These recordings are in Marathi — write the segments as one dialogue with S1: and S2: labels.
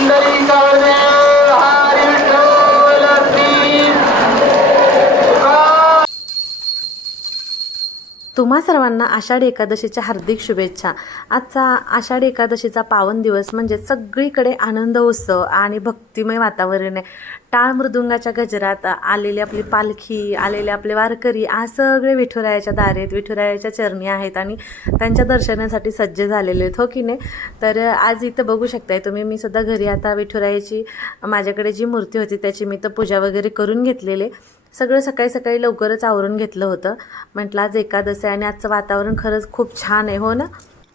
S1: സുന്ദരീകരണേ तुम्हा सर्वांना आषाढी एकादशीच्या हार्दिक शुभेच्छा. आजचा आषाढी एकादशीचा पावन दिवस म्हणजे सगळीकडे आनंद उत्सव आणि भक्तिमय वातावरण आहे. टाळ मृदुंगाच्या गजरात आलेली आपली पालखी आलेले आपले वारकरी आज सगळे विठुरायाच्या दारेत विठुरायाच्या चरणी आहेत आणि त्यांच्या दर्शनासाठी सज्ज झालेले आहेत. हो की नाही? तर आज इथं बघू शकताय तुम्ही. मी सुद्धा घरी आता विठुरायाची माझ्याकडे जी मूर्ती होती त्याची मी तर पूजा वगैरे करून घेतलेले सगळं सकाळी सकाळी लवकरच आवरून घेतलं होतं. म्हटलं आज एकादशी आहे आणि आजचं वातावरण खरंच खूप छान आहे. हो ना?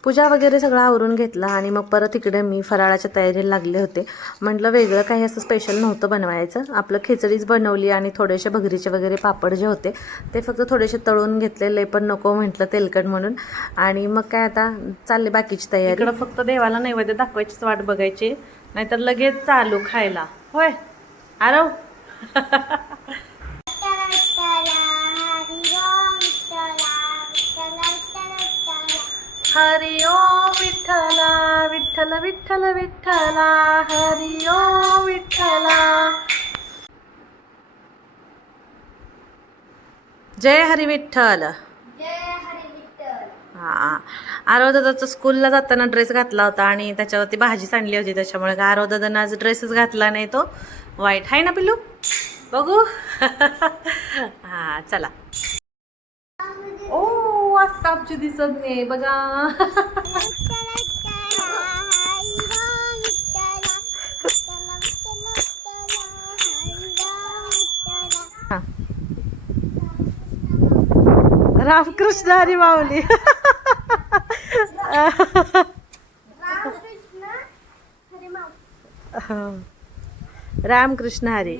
S1: पूजा वगैरे सगळं आवरून घेतलं आणि मग परत इकडे मी फराळाच्या तयारीला लागले होते. म्हटलं वेगळं काही असं स्पेशल नव्हतं बनवायचं. आपलं खिचडीच बनवली आणि थोडेसे भगरीचे वगैरे पापड जे होते ते फक्त थोडेसे तळून घेतलेले पण नको म्हटलं तेलकट म्हणून. आणि मग काय आता चालले बाकीची तयारी. इकडं फक्त देवाला नैवेद्य दाखवायचीच वाट बघायची. नाहीतर लगेच चालू खायला. होय? आरव? हरि ओम विठ्ठला विठ्ठल विठ्ठल विठ्ठला हरि ओम विठ्ठला। जय हरी विठ्ठल। हा. आरव दादाचा स्कूलला जाताना ड्रेस घातला होता आणि त्याच्यावरती भाजी सांडली होती त्याच्यामुळे आरव दादानं आज ड्रेसच घातला नाही तो. वाईट आहे ना पिल्लू? बघू. हा चला. आज आमची दिसत नाही बघा. रामकृष्ण हरी माऊली. रामकृष्ण हरी.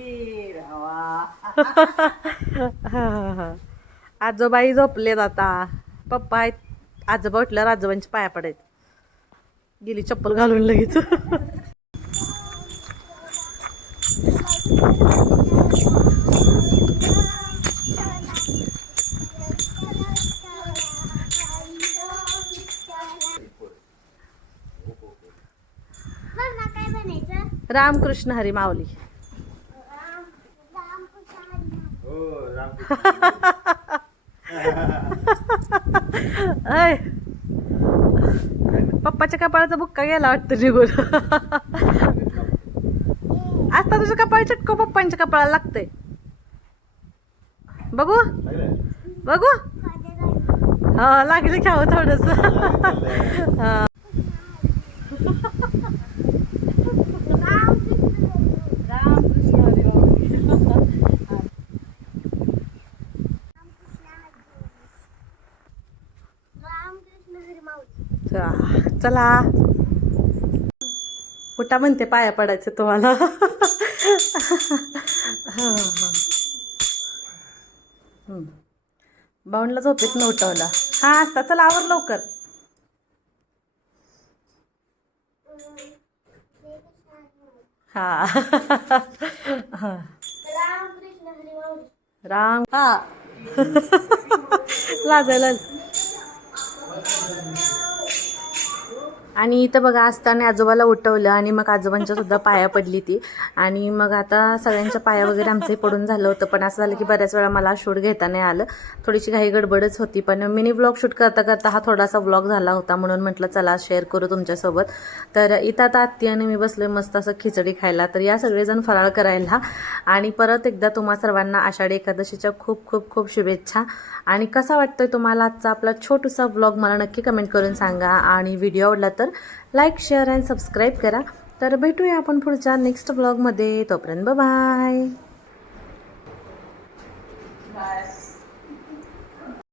S1: आजोबाई झोपलेत आता. पप्पा आहेत. आजोबा उठल्यावर आजोबांच्या पाया पडायत गेली चप्पल घालून लगेच.
S2: काय बनायचं
S1: रामकृष्ण हरी माऊली. ऐ. पप्पाच्या कपाळाचा बुक्का गेला वाटतं निघून. आता तुझं कपाळ चटको पप्पांच्या कपाळाला लागतंय. बघू. बघू. हा लागले घ्यावं थोडस.
S2: रामकृष्ण
S1: चला. कुठं म्हणते पाया पडायचं तुम्हाला. बाऊंडला झोपेत नव्हता हा असता चला आवर लवकर. हा. राम. हा. लाजायला आणि इथं बघा असताना आजोबाला उठवलं आणि मग आजोबांच्या सुद्धा पाया पडली ती. आणि मग आता सगळ्यांच्या पाया वगैरे आमचंही पडून झालं होतं पण असं झालं की बऱ्याच वेळा मला शूट घेता नाही आलं. थोडीशी घाई गडबडच होती पण मिनी ब्लॉग शूट करता करता हा थोडासा ब्लॉग झाला होता म्हणून म्हटलं चला शेअर करू तुमच्यासोबत. तर इथं आता आत्ती आणि मी बसले मस्त असं खिचडी खायला. तर या सगळेजण फराळ करायला. आणि परत एकदा तुम्हा सर्वांना आषाढी एकादशीच्या खूप खूप खूप शुभेच्छा. आणि कसा वाटतोय तुम्हाला आजचा आपला छोटूसा ब्लॉग? मला नक्की कमेंट करून सांगा. आणि व्हिडिओ आवडला तर तर लाईक शेअर अँड सबस्क्राईब करा. तर भेटूया आपण पुढच्या नेक्स्ट ब्लॉगमध्ये तोपर्यंत बाय